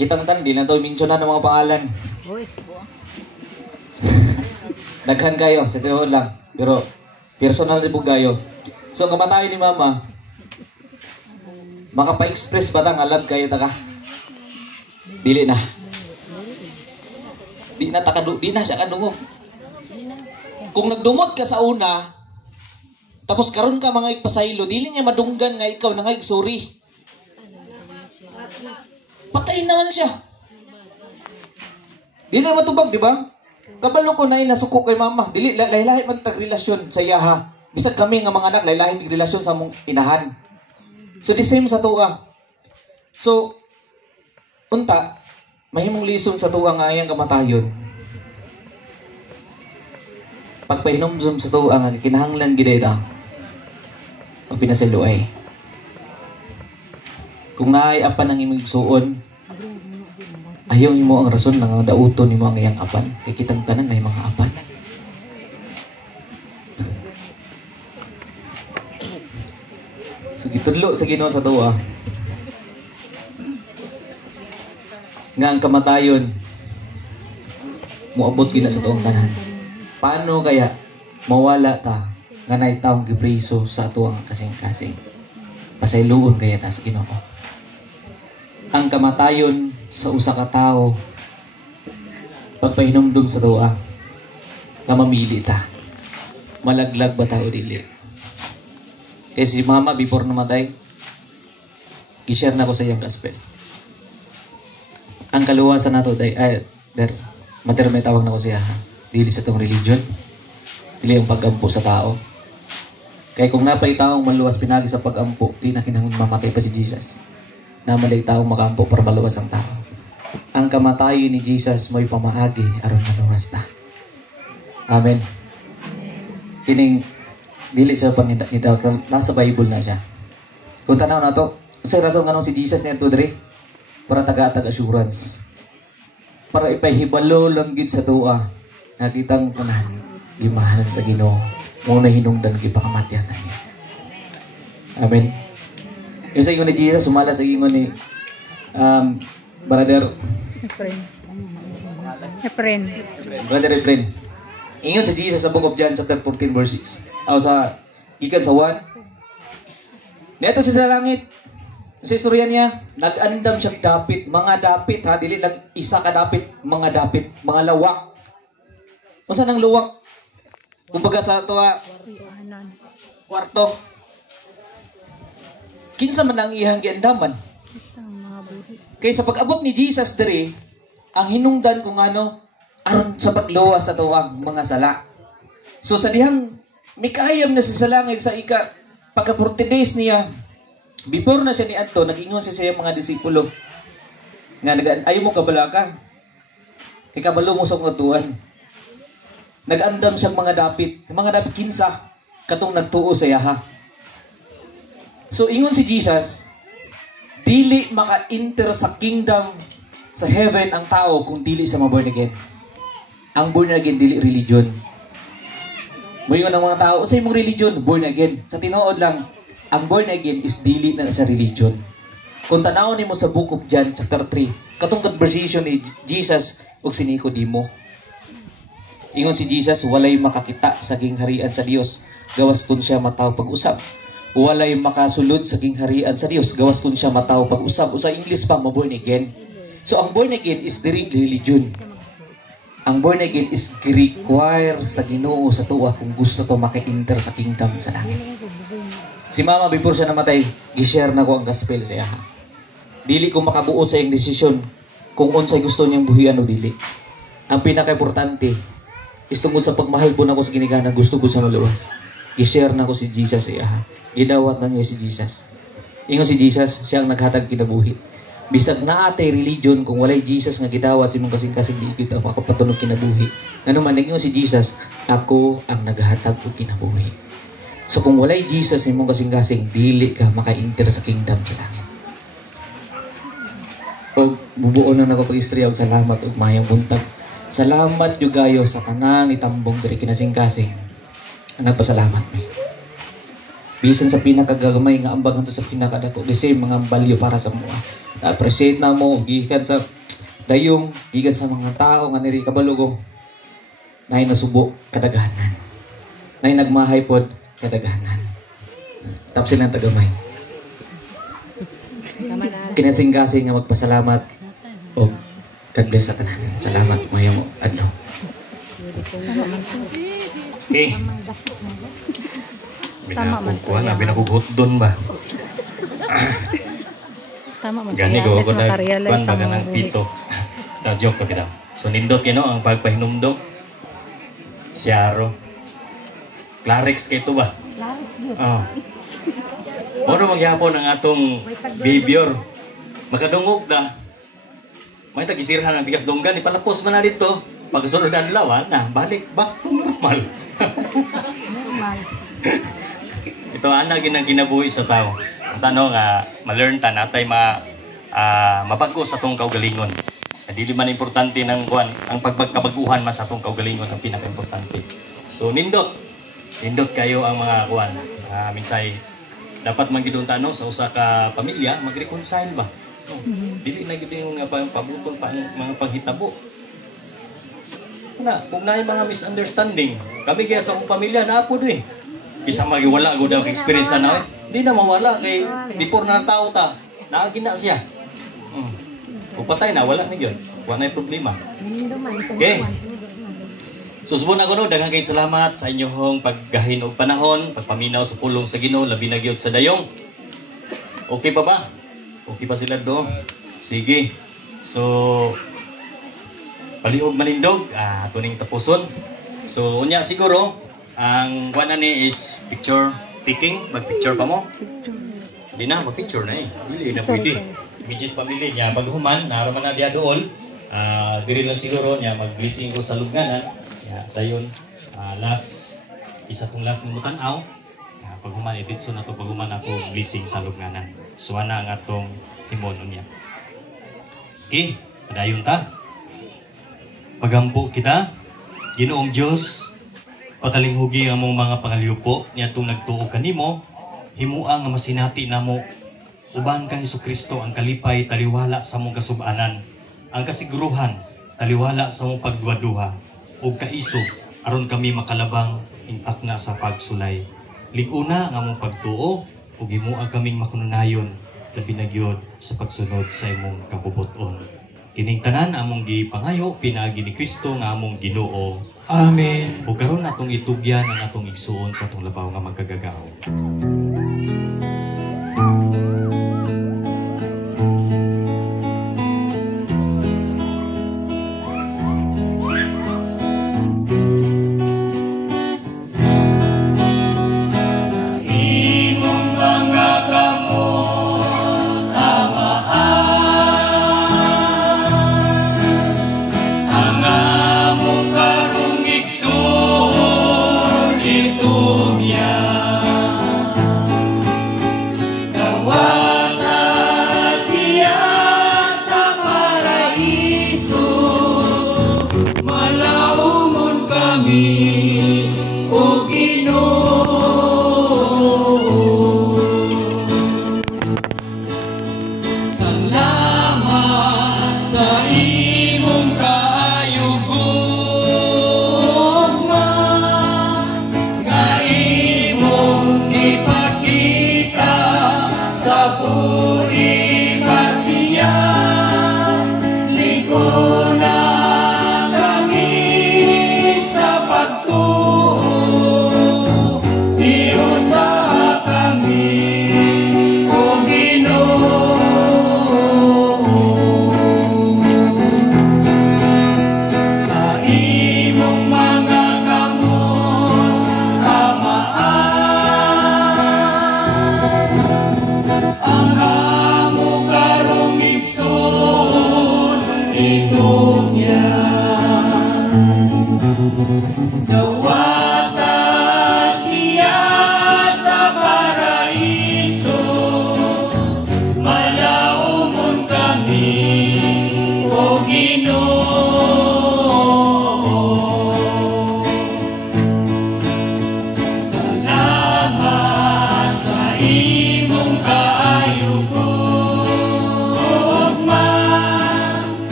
kitang di na to mentionan ng mga pangalan. Daghan kayo, sa tinuod lang. Pero, personal rin po kayo. So, ang kamatayon ni Mama, makapa-express ba ta nga love kayo taka? Dili na. Di na siya kadungog. Kung nagdumot ka sa una, tapos karon ka mga ipasaylo, dili niya madunggan nga ikaw na nga sorry. Patayin naman siya. Di na matubag, di ba? Kabalo ko na inasuko kay Mama. Dili lahi-lahi man tag relasyon sa yaha. Bisag kami nga mga anak lahi-lahi mig relasyon sa mong inahan. So the same sa tuwa. So unta mahimong lison sa tuwa nga ayang kamatayon. Pagpahinomdom sa tuwa nga kinahanglan gid ta. Pag pinasiluay. Kung naay apan ang imong igsuon, ayaw mo ang rason ng dauton ni mo ang iyang apan. Kay kitang tanan na yung mga apan. So, gitudlo sa Ginoo sa tuwa. Nga ang kamatayon, muabot gina sa tuwang tanan. Paano kaya mawala ta nga naay taong gipreso sa tuwang kasing-kasing? Pasayloon kaya ta sa Ginoo. Ang kamatayon sa usa ka tao, pagpahinumdum sa tuwa, nga mamili ta. Malaglag ba tayo dili? Kasi si Mama before namatay, gi-share na ko sa iyang gospel. Ang kaluwasan nato mater may tawag na ko siya, dili sa tong religion, dili ang pag-ampo sa tao. Kaya kung napay taong maluwas pinagi sa pag-ampo, di na kinahanglan mamatay pa si Jesus. Namalay taong makampo para maluwas ang tao. Ang kamatayon ni Jesus mo'y pamaagi aron maluwas ta. Amen. Kining dili sa pangita nasa Bible na siya. Kung tanaw na to, sa rason ganong si Jesus niya to dre para taga-assurance. para ipahibalo lang gid sa tuwa. Nakitang tanan gimahal sa Ginoo. Muna hinungdan gipakamatian ta niya. Amen. Yung sa ingon ni Jesus, sumala sa ingon ni Brother Efren. Ingon sa Jesus sa Book of John chapter 14 verse 6. O sa ikan sa 1. Neto siya sa langit. Sa istorya niya, nag-andam siya dapit, mga dapit ha, dili lang isa ka dapit, mga dapit, mga lawak. Unsa nang luwak? Kumbaga sa tuwa kwarto. Kinsa man ang iyang giandaman? Kay sa pag-abot ni Jesus diri, ang hinungdan kung ano aron sa pagluwas sa tuwang mga sala. So sa dihang mikayam na sa langit sa pagka 40 days niya, before na siya ni Anto, nag-ingon siya sa iyang mga disipulo nga ayaw mo kabalaka, kay kabalo mo sa mga tuwan. Nag-andam siyang mga dapit kinsa katong nagtuo sa yaha. So ingon si Jesus, dili maka-enter sa kingdom sa heaven ang tao kung dili sa born again. Ang born again dili religion. Moingon ang mga tao, sa imong religion, born again. Sa tinuod lang, ang born again is dili na sa religion. Kung tanaw nimo sa Book of John chapter 3, katong conversation ni Jesus ug si Nicodemo. Ingon si Jesus, walay makakita sa gingharian sa Dios, gawas kun siya mataw pag-usab. Walay makasulod sa gingharian sa Dios, gawas kun siya mataw pag-usab. O sa English pa, born again. So ang born again is diri religion. Ang born again is require sa Ginoo sa tuwa kung gusto to maka-enter sa kingdom sa langit. Si mama, before siya namatay, gi-share na ko ang gospel sa iya. Dili ko makabuot sa iyang desisyon kung unsay gusto niyang buhian o dili. Ang pinaka-importante is tungkol sa pagmahal po na ko sa ginikanan, gusto ko sa maluwas. Gi-share na ko si Jesus sa iya. Gidawat na niya si Jesus. Ingon si Jesus, siya ang naghatag kinabuhi. Bisag na atay religion, kung walay Jesus nga gidawat si mong kasing-kasing di kita makapatunog kinabuhi. Nga naman, nag-ingon si Jesus, ako ang naghatag ko kinabuhi. So kung walay Jesus si mong kasing-kasing, dili ka maka-enter sa kingdom sa langit. O bubuo na ako pag-istorya og salamat ug mayang buntag. Salamat yung gayo sa kanang itambong diri kinasing-kasing. Nagpasalamat mi. Bisan sa pinakagamay nga ambag hanto sa pinakadako, the same mga value para sa mua. Appreciate na mo gikan sa dayong, gikan sa mga tao nga niri kabalugong. Nay nasubo kadaghanan. Nay nagmahay pod kadaghanan. Tapos silang tagamay. Kinasing-kasing nga magpasalamat o God bless sa tanan. Salamat mayong adlaw. Okay. Binakugot doon ba? Tama man. Gani ko ako nagpan baga ng pito. Na-joke pa kita. So nindot kino ang pagpahinumdom. Siyaro. Clarix kay ito ba? Clarix yun. Oo. Ano magyapon ang atong behavior? Makadungog na. May tagisirhan ang bigas dunggan. Ipalapos man na dito. Pagkasunod ang lawan na, balik back to normal. Normal. Ito ana ginang kinabuhi sa tao. Ang tanong nga ma-learn ta natay mapag-o sa tong kaugalingon. Dili man importante ng kuan ang pagpagkabaguhan man sa tong kaugalingon ang pinaka-importante. So nindot kayo ang mga kuan. Minsay dapat man gid no sa usa ka pamilya mag-reconcile ba. Dili na gid yung pabutol pa ang mga panghitabo. Kung na mga misunderstanding, kami kaya sa akong pamilya na po doon Bisa magiwala ko daw experience na hindi na mawala kay before na tao ta, naagi na siya. Kung patay na, wala na yun. Wala na problema. Okay. Susubon ako no, daghang kay salamat sa inyong paggahin og panahon, pagpaminaw sa pulong sa Ginoo, labi na gyud sa dayong. Okay pa ba? Okay pa sila do? Sige. So, palihog manindog, tuning tapuson. So, unya siguro, ang kuwan ni is picture taking. Mag-picture pa mo? Hindi na, mag-picture na Dili na pwede. Immediate family niya, paghuman, naraman na diya doon. Diri lang siguro niya, mag-blessing ko sa lugnanan. Dayon, isa tong last ng mutanaw. Paghuman, editso na to paghuman ako, blessing sa lugnanan. So, ana ang atong himon niya. Okay, padayon ta. Magampo kita, Ginoong Dios, patalinghugi ang mong mga pangalyupo niya itong nagtuo kanimo, himua nga masinati namo, uban kang Hesukristo ang kalipay taliwala sa mong kasubanan, ang kasiguruhan taliwala sa mong pagduwa-duha, ug kaisog aron kami makalabang intak na sa pagsulay. Liguna nga mong pagtuo, ug himua kaming makununayon labi na gyud sa pagsunod sa imong kabubuton. Kining tanan among gipangayo pinaagi ni Kristo nga among Ginoo. Amen. Ug karon natong itugyan ang atong igsuon sa atong labaw nga magkagagaw.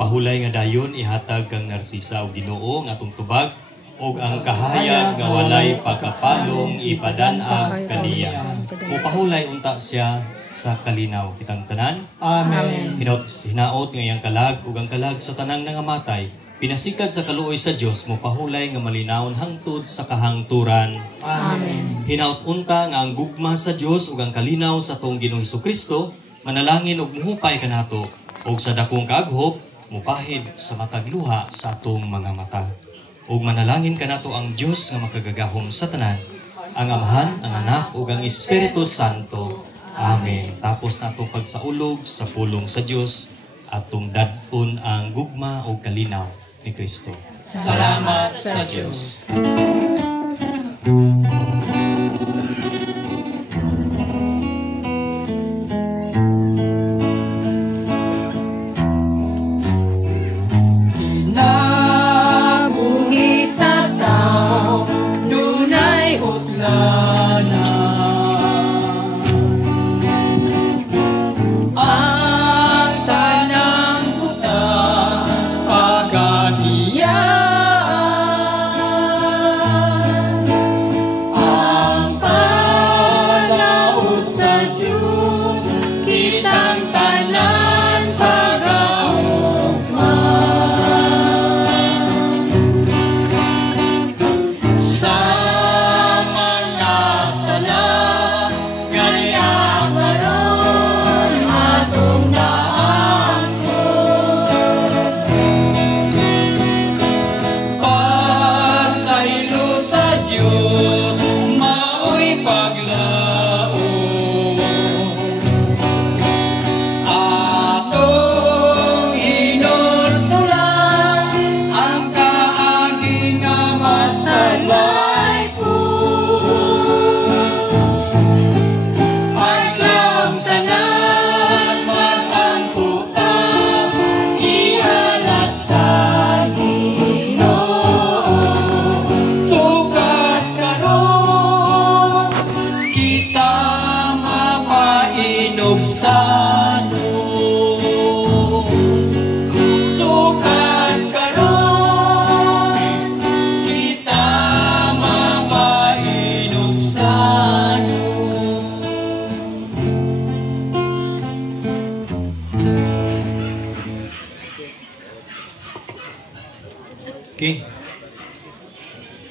Pahulay nga dayon ihatag kang Narsisa o Ginoo nga atong tubag ug ang kahayag nga walay pagkapalong ipadan-ag kaniya. Mupahulay unta siya sa kalinaw kitang tanan. Amen. Hinaot nga iyang kalag ug ang kalag sa tanang nangamatay pinasikad sa kaluoy sa Dios mupahulay nga malinawon hangtod sa kahangturan. Amen. Hinaot unta nga ang gugma sa Dios ug ang kalinaw sa atong Ginoong Hesukristo manalangin ug muhupay kanato ug sa dakong kaaghop mupahid sa matag luha sa atong mga mata. Ug manalangin kanato ang Dios nga makagagahom sa tanan, ang Amahan, ang Anak ug ang Espiritu Santo. Amen. Tapos natong pagsaulog sa pulong sa Dios atong dadon ang gugma ug kalinaw ni Kristo. Salamat sa Diyos.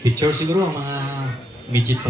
Picture siguro ang mga midget pa.